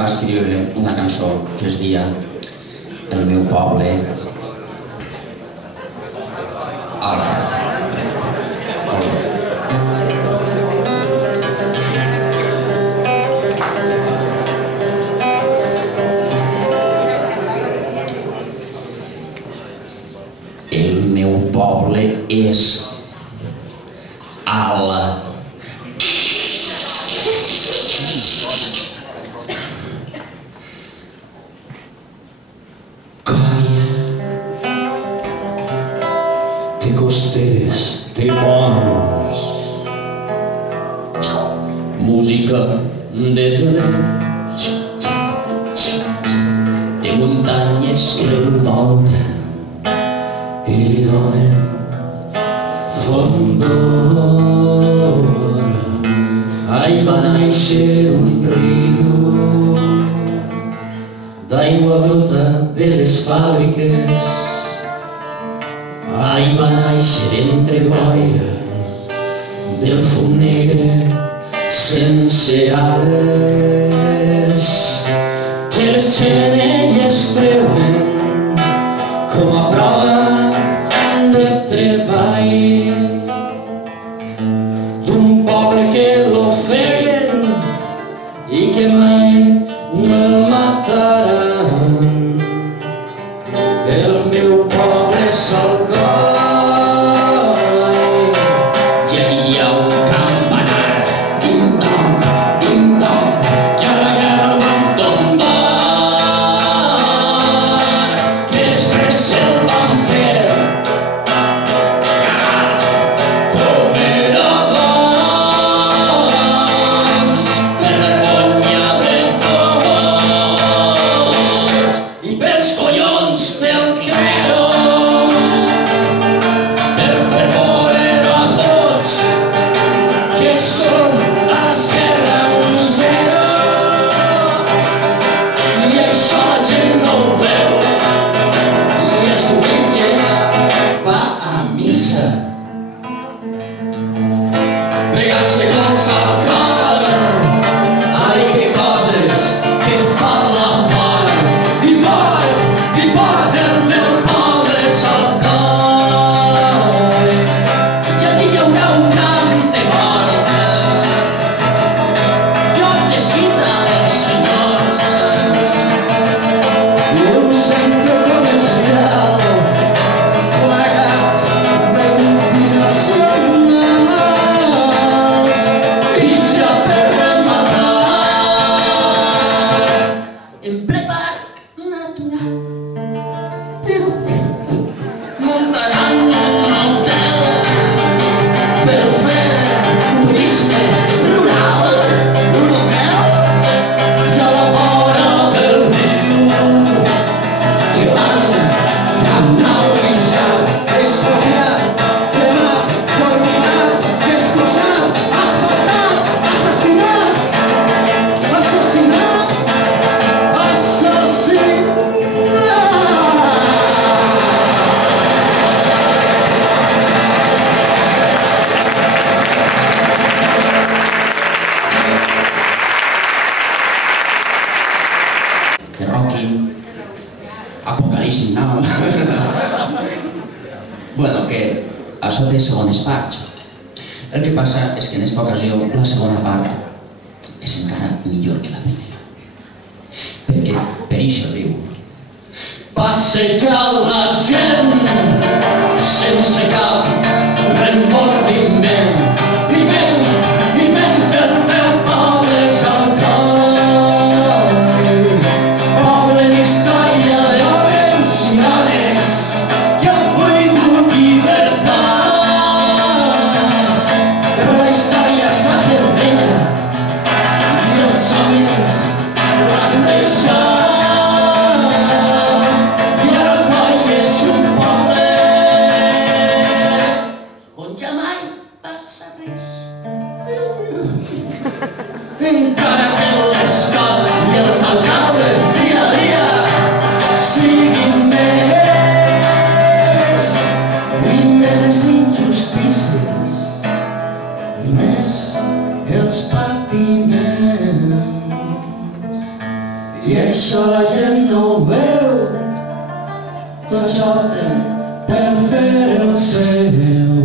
va escriure una cançó que es deia El meu poble al cap. El meu poble és ala. De costeres, de bons, música de telers, de muntanyes que l'envolten i li donen fondora. Ahí va néixer un riu d'aigua bruta de les fàbriques. Ahí va néixer entre boires del fum negre sense ales que les xemeneies treuen com a prova de treball d'un poble que l'ofeguen i que mai no el mataran. El meu poble és el Apocalipsi Now. Bueno, que això té segones parts. El que passa és que en aquesta ocasió la segona part és encara millor que la primera. Perquè per això diu: passeja la gent sense cap remordiment. El meu poble és el coll, poble d'història de homes i dones que han volgut llibertat. Però la història s'ha fet vella i els somnis l'han deixat. I el coll és un poble I això la gent no ho veu, tots opten per fer el seu.